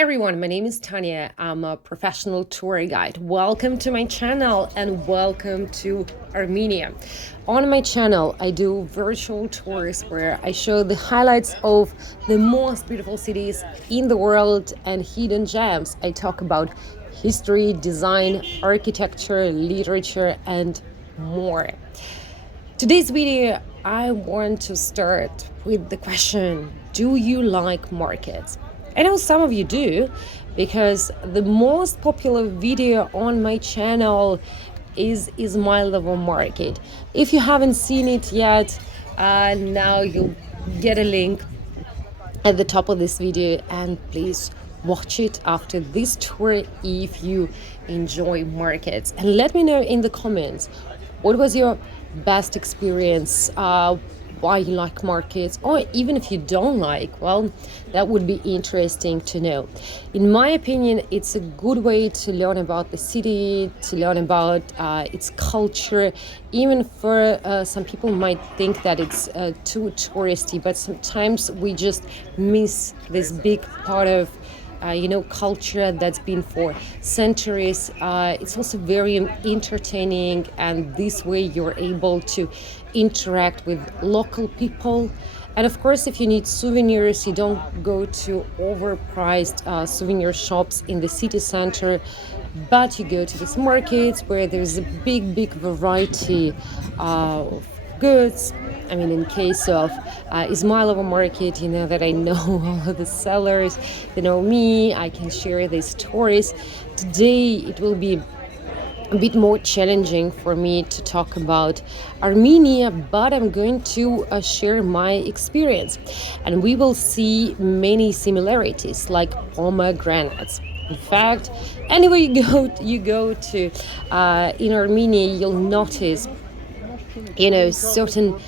everyone, my name is Tanya. I'm a professional tour guide. Welcome to my channel and welcome to Armenia. On my channel, I do virtual tours where I show the highlights of the most beautiful cities in the world and hidden gems. I talk about history, design, architecture, literature, and more. Today's video, I want to start with the question, do you like markets? I know some of you do, because the most popular video on my channel is Ismailovo Market. If you haven't seen it yet, now you'll get a link at the top of this video, and please watch it after this tour if you enjoy markets. And let me know in the comments, what was your best experience, why you like markets, or even if you don't like, well, that would be interesting to know. In my opinion, it's a good way to learn about the city, to learn about its culture. Even for some people might think that it's too touristy, but sometimes we just miss this big part of culture that's been for centuries. It's also very entertaining, and this way you're able to interact with local people. And of course, if you need souvenirs, you don't go to overpriced souvenir shops in the city center, but you go to these markets where there's a big variety of goods. I mean, in case of Ismailovo Market, you know that I know all of the sellers, they know me, I can share these stories. Today, it will be a bit more challenging for me to talk about Armenia, but I'm going to share my experience. And we will see many similarities, like pomegranates. In fact, anywhere you go to in Armenia, you'll notice certain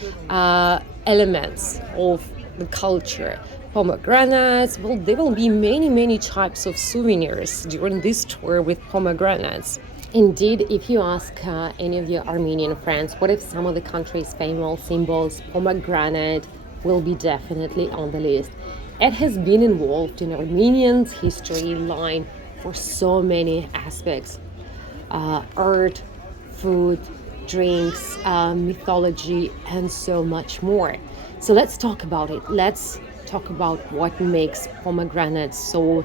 elements of the culture. Pomegranates, well, there will be many types of souvenirs during this tour with pomegranates. Indeed, if you ask any of your Armenian friends, what if some of the country's famous symbols, pomegranate will be definitely on the list. It has been involved in Armenian's history line for so many aspects. Art, food, drinks, mythology, and so much more. So let's talk about it. Let's talk about what makes pomegranates so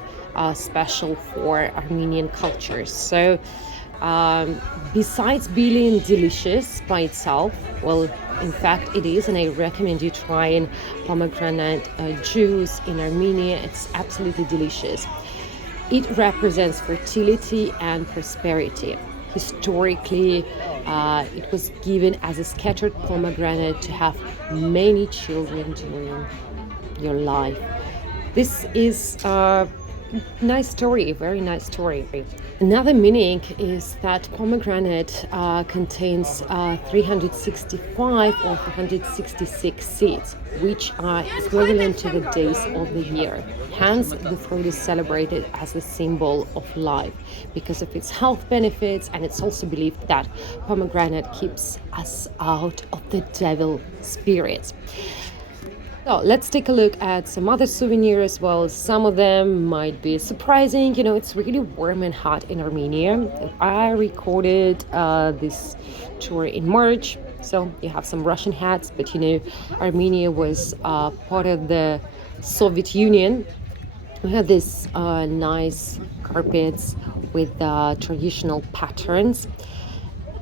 special for Armenian culture. So besides being delicious by itself, well, in fact it is, and I recommend you trying pomegranate juice in Armenia. It's absolutely delicious. It represents fertility and prosperity. Historically, it was given as a scattered pomegranate to have many children during your life. This is a nice story, very nice story. Another meaning is that pomegranate contains 365 or 466 seeds, which are equivalent to the days of the year. Hence, the fruit is celebrated as a symbol of life because of its health benefits, and it's also believed that pomegranate keeps us out of the devil spirits. So let's take a look at some other souvenirs as well. Some of them might be surprising. It's really warm and hot in Armenia. I recorded this tour in March, so you have some Russian hats, but Armenia was part of the Soviet Union. We have these nice carpets with traditional patterns.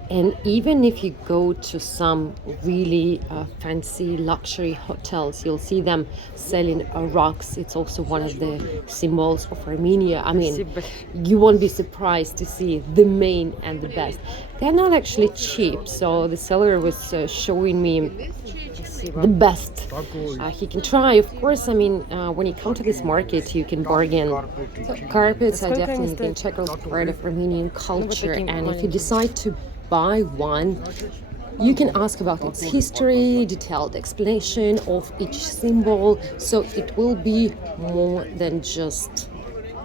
And even if you go to some really fancy luxury hotels, you'll see them selling rugs. It's also one of the symbols of Armenia. I mean, you won't be surprised to see the main and the best. They're not actually cheap, so the seller was showing me the best he can try. Of course, I mean, when you come to this market, you can bargain. So carpets are definitely an integral part of Armenian culture, and if you decide to buy one, you can ask about its history, detailed explanation of each symbol, so it will be more than just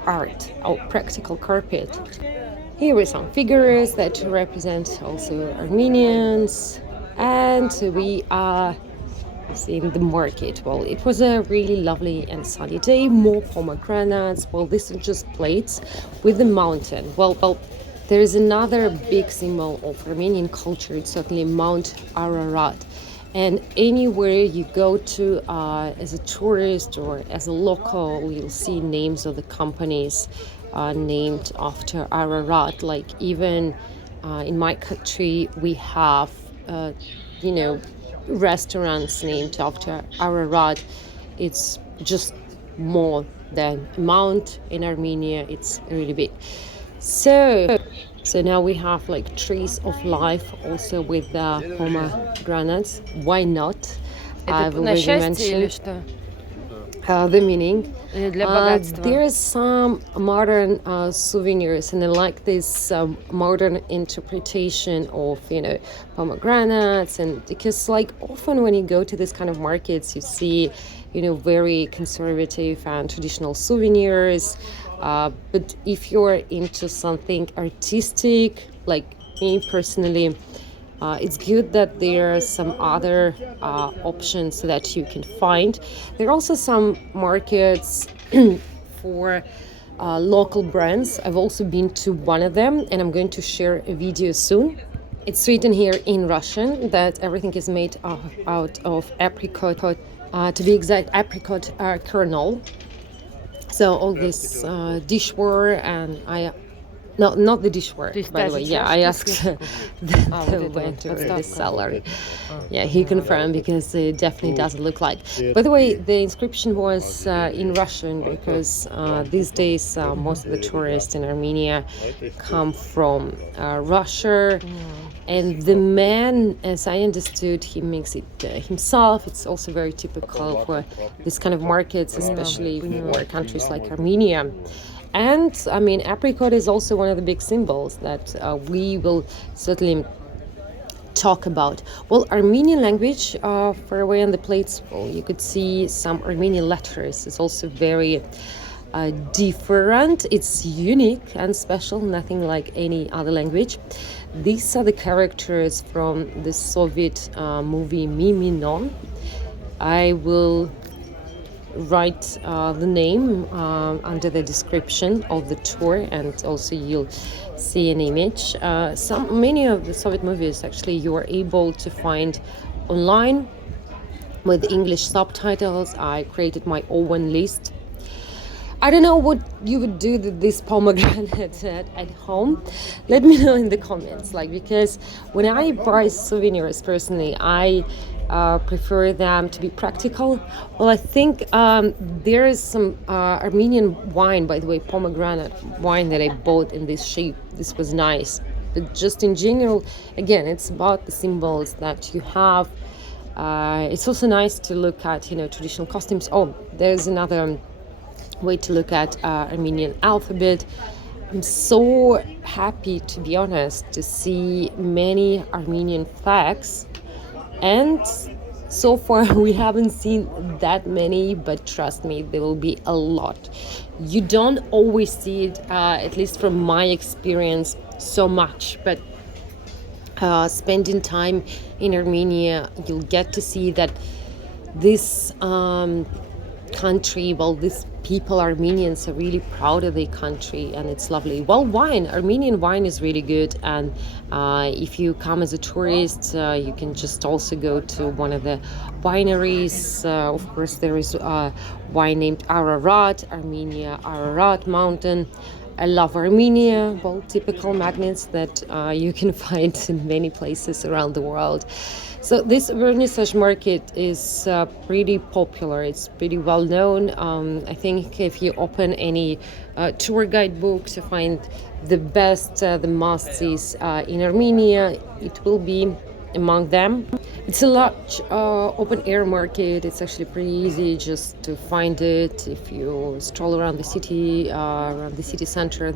art or practical carpet. Here are some figures that represent also Armenians, and we are seeing the market. Well, it was a really lovely and sunny day. More pomegranates. Well, these are just plates with the mountain. Well, there is another big symbol of Armenian culture. It's certainly Mount Ararat. And anywhere you go to as a tourist or as a local, you'll see names of the companies named after Ararat. Like even in my country, we have, you know, restaurants named after Ararat. It's just more than a mount in Armenia. It's really big. So now we have like trees of life also with pomegranates. Why not? I've already mentioned the meaning. There is some modern souvenirs, and I like this modern interpretation of, you know, pomegranates, and because like often when you go to this kind of markets, you see, you know, very conservative and traditional souvenirs. But if you're into something artistic, like me personally, it's good that there are some other options that you can find. There are also some markets for local brands. I've also been to one of them, and I'm going to share a video soon. It's written here in Russian that everything is made out of apricot, to be exact, apricot kernel. So all this dishware, and no, not the dishware, by the way. Yeah, I asked the vendor, the seller. Yeah, he confirmed because it definitely doesn't look like. By the way, the inscription was in Russian because these days most of the tourists in Armenia come from Russia. And the man, as I understood, he makes it himself. It's also very typical for this kind of markets, especially for countries like Armenia. And I mean, apricot is also one of the big symbols that we will certainly talk about. Well, Armenian language, far away on the plates, well, you could see some Armenian letters. It's also very different. It's unique and special, nothing like any other language. These are the characters from the Soviet movie Miminon. I will write the name under the description of the tour, and also you'll see an image. Many of the Soviet movies actually you are able to find online with English subtitles. I created my own list. I don't know what you would do with this pomegranate at home. Let me know in the comments, because when I buy souvenirs personally, I prefer them to be practical. Well, I think there is some Armenian wine, by the way, pomegranate wine that I bought in this shape. This was nice. But just in general, again, it's about the symbols that you have. It's also nice to look at, traditional costumes. Oh, there's another way to look at Armenian alphabet. I'm so happy, to be honest, to see many Armenian flags, and so far we haven't seen that many, but trust me, there will be a lot. You don't always see it, at least from my experience, so much, but spending time in Armenia, you'll get to see that this country, these people, Armenians, are really proud of their country, and it's lovely. Well, Armenian wine is really good, and if you come as a tourist, you can just also go to one of the wineries. Of course, there is a wine named Ararat, Armenia, Ararat Mountain. I love Armenia, typical magnets that you can find in many places around the world. So this Vernissage Market is pretty popular. It's pretty well known. I think if you open any tour guide book to find the best, the must-sees in Armenia, it will be among them. It's a large open-air market. It's actually pretty easy just to find it if you stroll around the city, around the city center,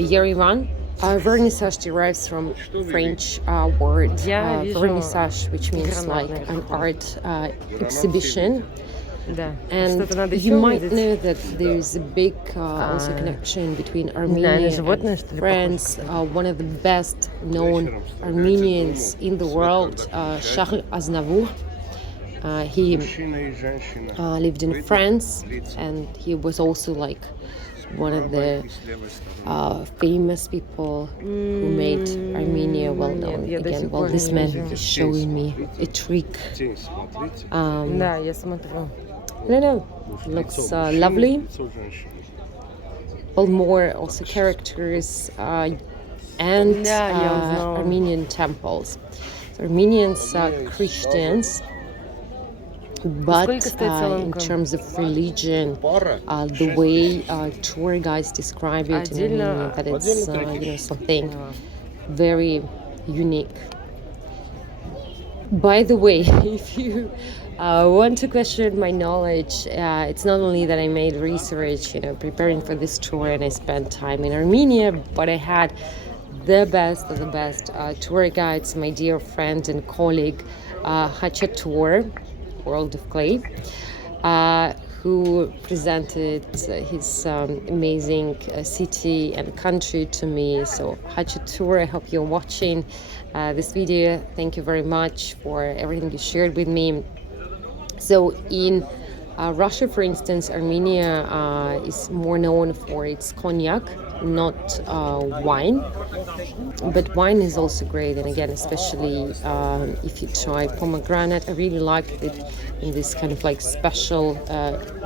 Yerevan. Vernissage derives from French word vernissage, which means like an art exhibition. Да. And Что-то надо you еще might увидеть. know that there's a big also connection between Armenia животное, and что ли, похоже, France. One of the best known Armenians in the world, Charles Aznavour. He lived in France, and he was also like one of the famous people who made Armenia well known. я до Again, сих well, пор this не man вижу. is showing me a trick. Да, я смотрю. I don't know, looks lovely. Well, more also characters and Armenian temples. So Armenians are Christians, but in terms of religion, the way tour guides describe it in Armenia, that it's something very unique. By the way, if you want to question my knowledge, it's not only that I made research, preparing for this tour, and I spent time in Armenia, but I had the best of the best tour guides, my dear friend and colleague, Tour, World of Clay, who presented his amazing city and country to me. So Tour, I hope you're watching this video. Thank you very much for everything you shared with me. So in Russia, for instance, Armenia is more known for its cognac, not wine. But wine is also great, and again, especially if you try pomegranate. I really liked it in this kind of like special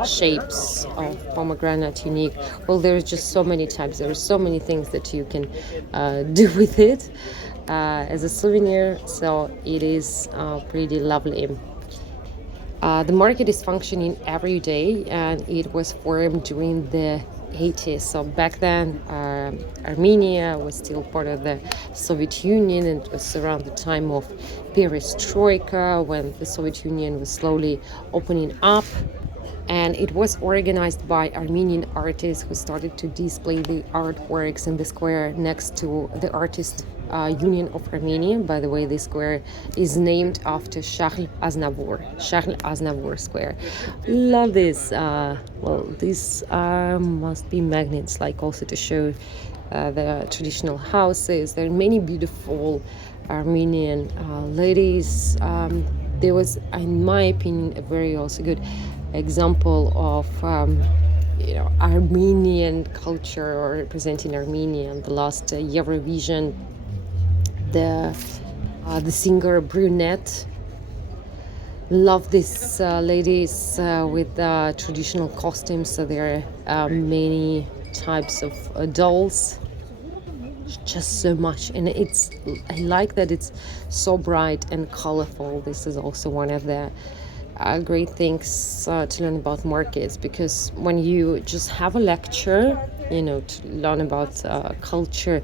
shapes of pomegranate, unique. Well, there's just so many types. There are so many things that you can do with it as a souvenir. So it is pretty lovely. The market is functioning every day, and it was formed during the 80s. So back then, Armenia was still part of the Soviet Union, and it was around the time of perestroika, when the Soviet Union was slowly opening up. And it was organized by Armenian artists who started to display the artworks in the square next to the Artist Union of Armenia. By the way, this square is named after Charles Aznavour Square. Love this. Well, these must be magnets, like also to show the traditional houses. There are many beautiful Armenian ladies. There was, in my opinion, a very also good example of Armenian culture, or representing Armenia in the last Yerevan. The singer Brunette. Love these ladies with traditional costumes. So there are many types of dolls. Just so much, and I like that it's so bright and colorful. This is also one of the great things to learn about markets, because when you just have a lecture, to learn about culture,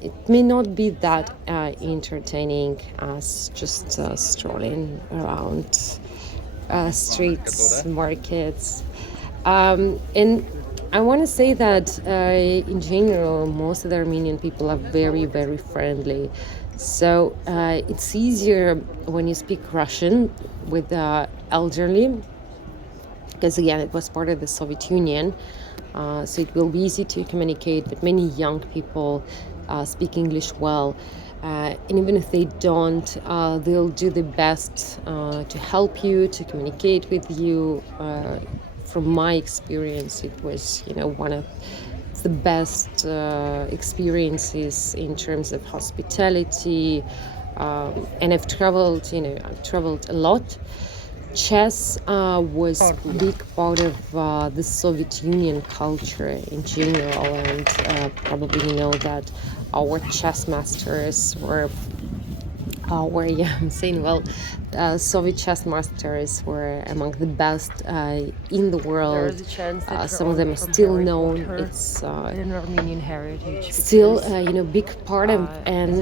it may not be that entertaining as just strolling around streets, markets. And I want to say that in general, most of the Armenian people are very, very friendly. So it's easier when you speak Russian with the elderly, because again, it was part of the Soviet Union. So it will be easy to communicate, but many young people speak English well. And even if they don't, they'll do the best to help you, to communicate with you. From my experience, it was, one of the best experiences in terms of hospitality. And I've traveled a lot. Chess was a big part of the Soviet Union culture in general, and probably you know that our chess masters were Soviet chess masters were among the best in the world. Some of them are still known. It's an Armenian heritage. Still, big part of, and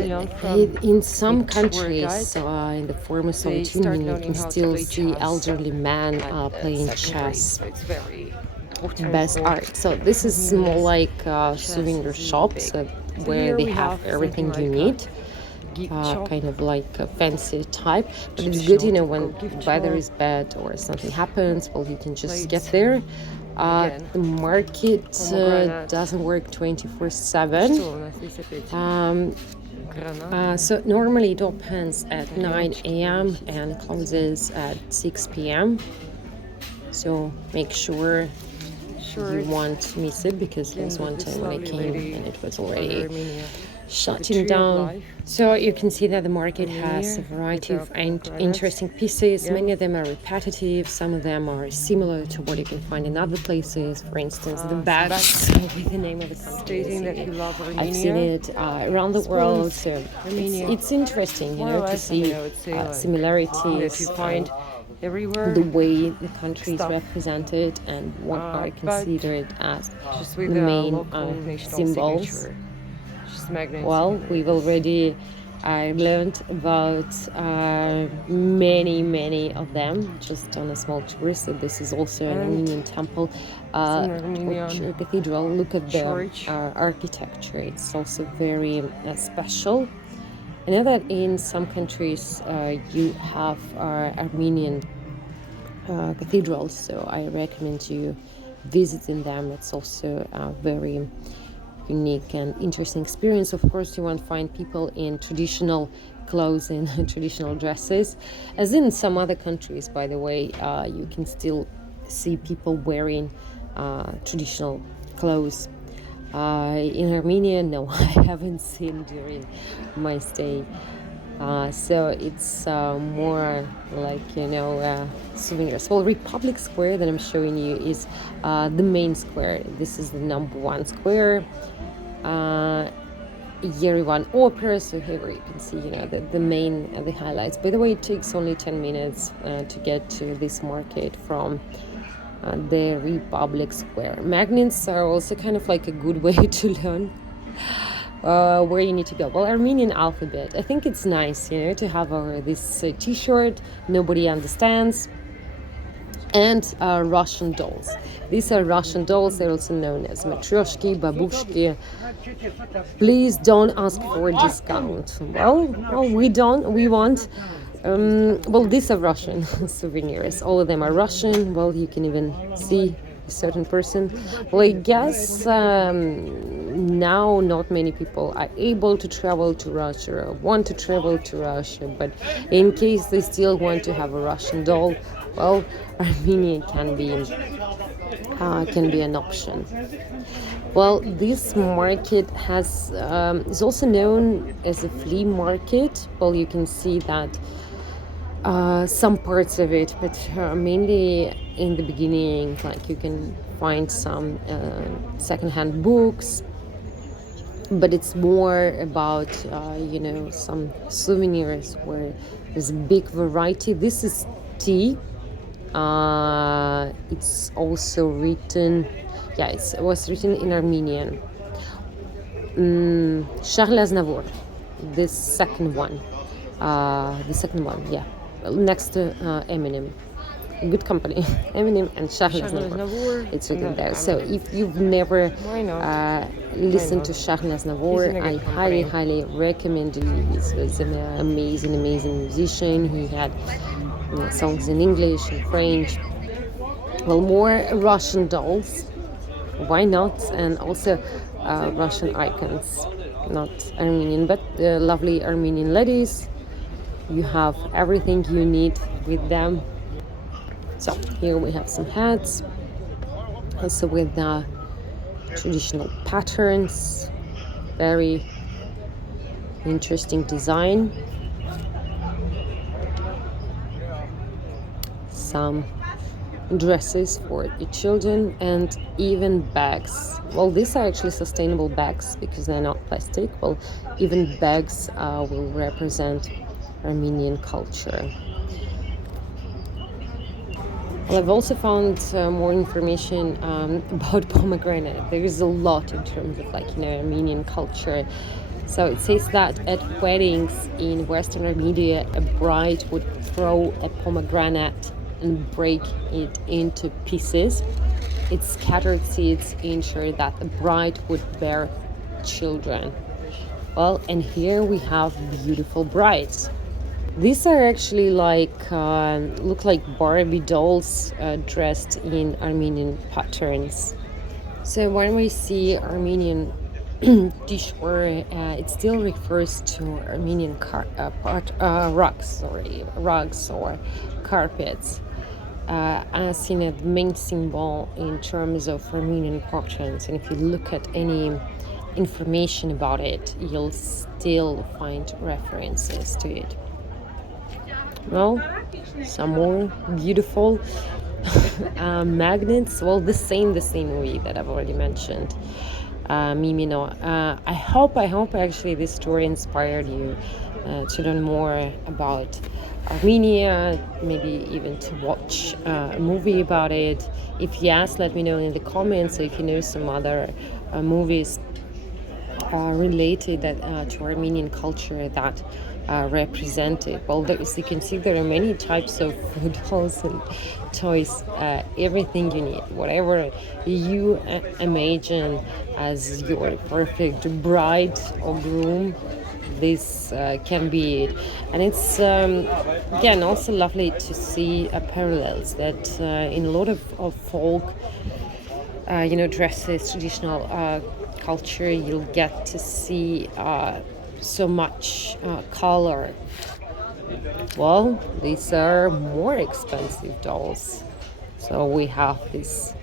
in some countries in the former Soviet Union, you can still see elderly men playing chess. Best art. So this is more like souvenir shops where they have everything you need. kind of like a fancy type. But it's good, you know, when weather is bad or something happens, well, you can just get there. The market doesn't work 24/7. So normally it opens at 9 a.m. and closes at 6 p.m. So make sure you won't miss it, because there's one time when I came and it was already shutting down. So you can see that the market has a variety of interesting pieces. Many of them are repetitive, some of them are similar to what you can find in other places. For instance, the bags with the name of the country. I've seen it around the world, so it's interesting, you know, to see similarities, everywhere, the way the country is represented and what are considered as the main symbols. Well, we've already learned about many of them just on a small tour. So this is also an Armenian temple, cathedral. Look at the architecture. It's also very special. I know that in some countries you have Armenian cathedrals, so I recommend you visiting them. It's also a very unique and interesting experience. Of course, you won't find people in traditional clothes and traditional dresses, as in some other countries, by the way. You can still see people wearing traditional clothes. In Armenia, no, I haven't seen during my stay. So it's more like, you know, souvenirs. Well, Republic Square that I'm showing you is the main square. This is the #1 square. Yerevan Opera, so here you can see, you know, the highlights. By the way, it takes only 10 minutes to get to this market from the Republic Square. Magnets are also kind of like a good way to learn where you need to go. Well, Armenian alphabet, I think it's nice, you know, to have this t-shirt nobody understands. And Russian dolls. These are Russian dolls. They're also known as matryoshki, babushki. Please don't ask for a discount. Well, we don't. We want. Well, these are Russian souvenirs. All of them are Russian. Well, you can even see a certain person. Well, I guess now not many people are able to travel to Russia or want to travel to Russia. But in case they still want to have a Russian doll, well, Armenia can be an option. Well, this market is also known as a flea market. Well, you can see that some parts of it, but mainly in the beginning, like you can find some secondhand books, but it's more about you know, some souvenirs where there's a big variety. This is tea. It's also written, it was written in Armenian. Charles Aznavour, the second one, yeah, next to Eminem. Good company. Eminem and Charles Aznavour. It's written there. So if you've never listened to Charles Aznavour, I highly recommend you. He was an amazing musician. He had songs in English and French. Well, more Russian dolls. Why not? And also Russian icons, not Armenian, but lovely Armenian ladies. You have everything you need with them. So here we have some hats, also with traditional patterns, very interesting design. Some dresses for the children and even bags. Well, these are actually sustainable bags because they're not plastic. Well, even bags will represent Armenian culture. Well, I've also found more information about pomegranate. There is a lot in terms of, like, you know, Armenian culture. So it says that at weddings in Western Armenia, a bride would throw a pomegranate and break it into pieces. Its scattered seeds ensure that the bride would bear children. Well, and here we have beautiful brides. These are actually like look like Barbie dolls dressed in Armenian patterns. So when we see Armenian dishware, it still refers to Armenian rugs or carpets, as the main symbol in terms of Armenian patterns. And if you look at any information about it, you'll still find references to it. Well, some more beautiful magnets. Well, the scenery that I've already mentioned. Mimino. I hope actually this story inspired you to learn more about Armenia, maybe even to watch a movie about it. If yes, let me know in the comments. If you know some other movies related to Armenian culture that represented. Well, as you can see, there are many types of dolls and toys, everything you need, whatever you imagine as your perfect bride or groom, this can be it. And it's again also lovely to see parallels that in a lot of folk dresses, traditional culture, you'll get to see so much color. Well, these are more expensive dolls. So we have this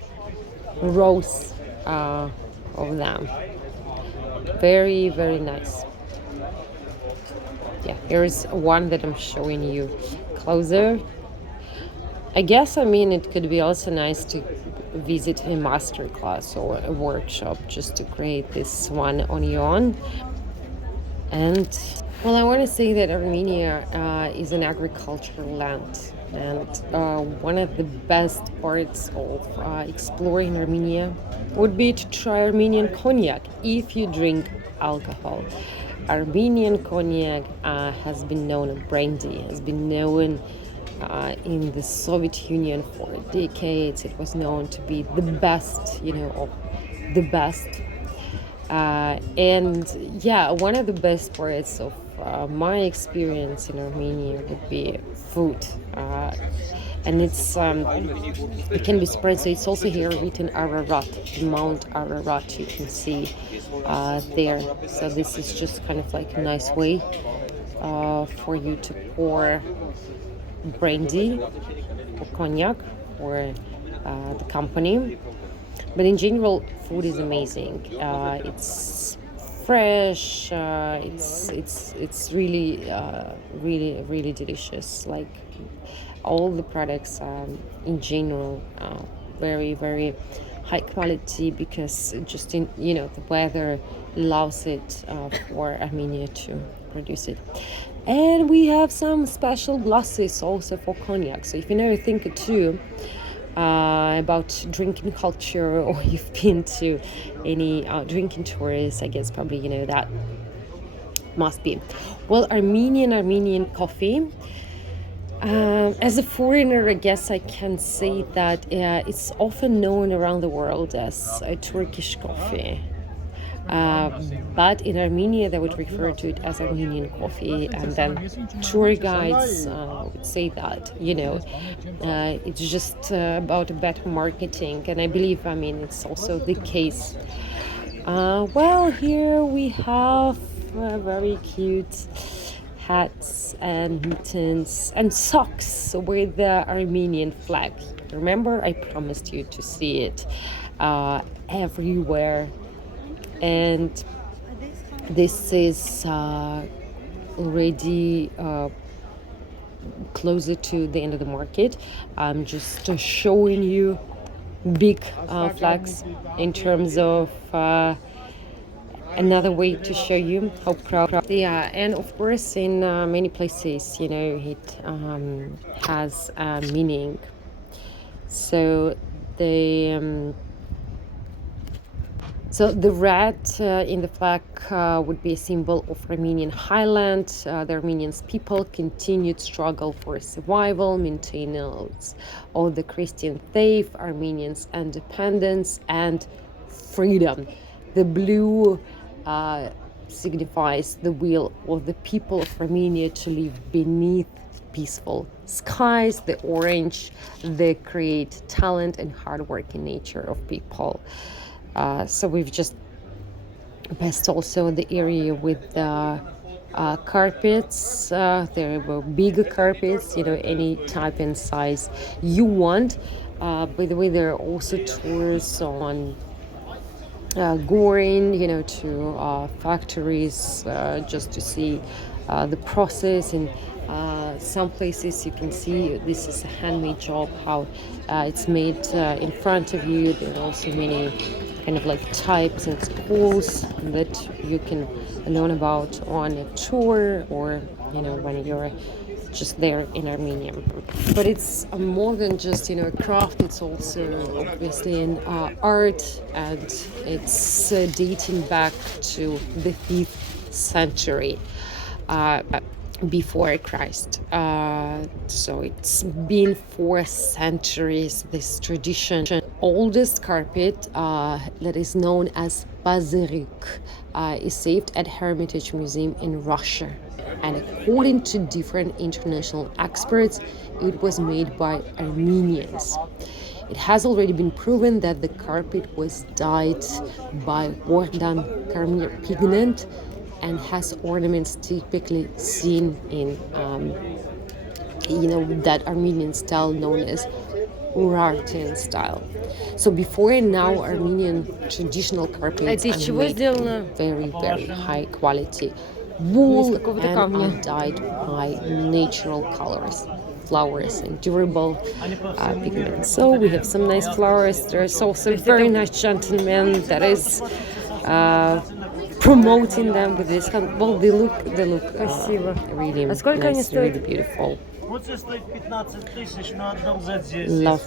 rows of them. Very, very nice. Yeah, here's one that I'm showing you closer. I guess, it could be also nice to visit a master class or a workshop just to create this one on your own. And, well, I want to say that Armenia is an agricultural land. And one of the best parts of exploring Armenia would be to try Armenian cognac if you drink alcohol. Armenian cognac has been known, brandy has been known in the Soviet Union for decades. It was known to be the best, of the best. And yeah, one of the best parts of my experience in Armenia would be food. And it can be spread. So it's also here written Ararat, Mount Ararat, you can see there. So this is just kind of like a nice way for you to pour brandy or cognac for the company. But in general, food is amazing. It's fresh. It's really really delicious. Like all the products in general, very very high quality because just in the weather allows it for Armenia to produce it. And we have some special glasses also for cognac. So if you know a thing or two about drinking culture, or you've been to any drinking tours, I guess probably you know that must be. Well, Armenian coffee. As a foreigner, I guess I can say that it's often known around the world as Turkish coffee. But in Armenia, they would refer to it as Armenian coffee, and then tour guides would say that, it's just about better marketing, and I believe, it's also the case. Well, here we have very cute hats and mittens and socks with the Armenian flag. Remember, I promised you to see it everywhere. And this is already closer to the end of the market. I'm just showing you big flags in terms of another way to show you how proud. Yeah, and of course in many places, it has a meaning. So So the red in the flag would be a symbol of Armenian highland. The Armenian people continued struggle for survival, maintenance of the Christian faith, Armenians' independence and freedom. The blue signifies the will of the people of Armenia to live beneath peaceful skies. The orange, they create talent and hardworking nature of people. So we've just passed also the area with the carpets. There were bigger carpets, any type and size you want. By the way, there are also tours on going, to factories just to see the process. And some places you can see this is a handmade job, how it's made in front of you. There are also many kind of like types and schools that you can learn about on a tour, or when you're just there in Armenia. But it's more than just a craft. It's also obviously an art, and it's dating back to the 5th century before Christ. So it's been 4 centuries, this tradition. Oldest carpet that is known as bazarik is saved at Hermitage Museum in Russia. And according to different international experts, it was made by Armenians. It has already been proven that the carpet was dyed by Wardan Carmine pigment and has ornaments typically seen in, that Armenian style known as Urartian style. So before and now, Armenian traditional carpets are made with very, very high quality wool and are dyed by natural colors, flowers, and durable pigments. So we have some nice flowers. There's also a very nice gentleman that is promoting them with this. Well, they look really nice, really beautiful. Love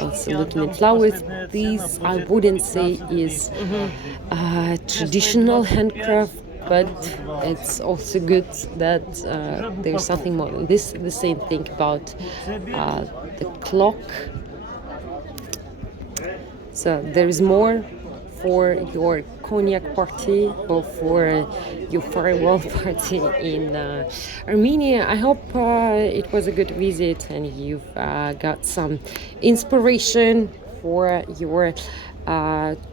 also looking at flowers. These I wouldn't say is traditional handcraft, but it's also good that there's something more. The same thing about the clock. So there is more for your cognac party or for your farewell party in Armenia. I hope it was a good visit and you've got some inspiration for your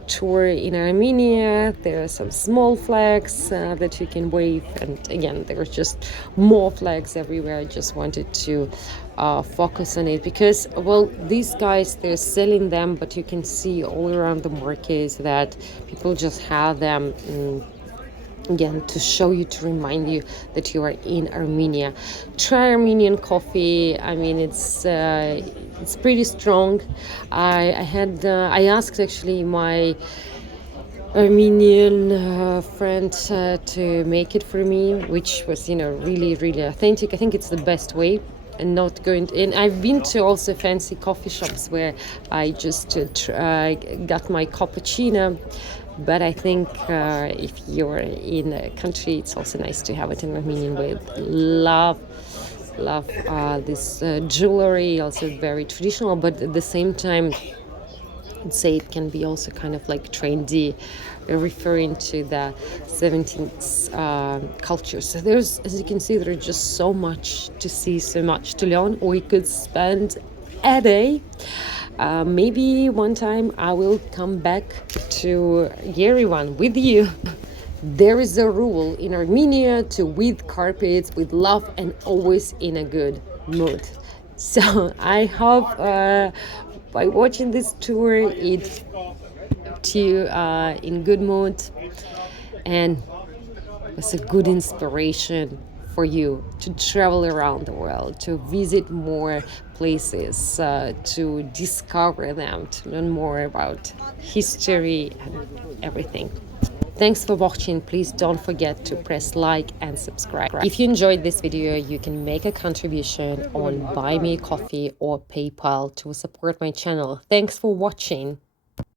tour in Armenia. There are some small flags that you can wave, and again, there's just more flags everywhere. I just wanted to focus on it because, well, these guys, they're selling them, but you can see all around the markets that people just have them again to show you, to remind you that you are in Armenia. Try Armenian coffee. I mean, it's pretty strong. I asked actually my Armenian friend to make it for me, which was really, really authentic. I think it's the best way. And not going to, and I've been to also fancy coffee shops where I just got my cappuccino. But I think if you're in a country, it's also nice to have it in Armenian way. Love this jewelry, also very traditional, but at the same time, I'd say it can be also kind of like trendy, referring to the 17th culture. So there's, as you can see, there's just so much to see, so much to learn. We could spend a day. Maybe one time I will come back to Yerevan with you. There is a rule in Armenia to weave carpets with love and always in a good mood. So I hope by watching this tour it you in good mood, and it's a good inspiration for you to travel around the world, to visit more places, to discover them, to learn more about history and everything. Thanks for watching. Please don't forget to press like and subscribe. If you enjoyed this video, you can make a contribution on Buy Me a Coffee or PayPal to support my channel. Thanks for watching.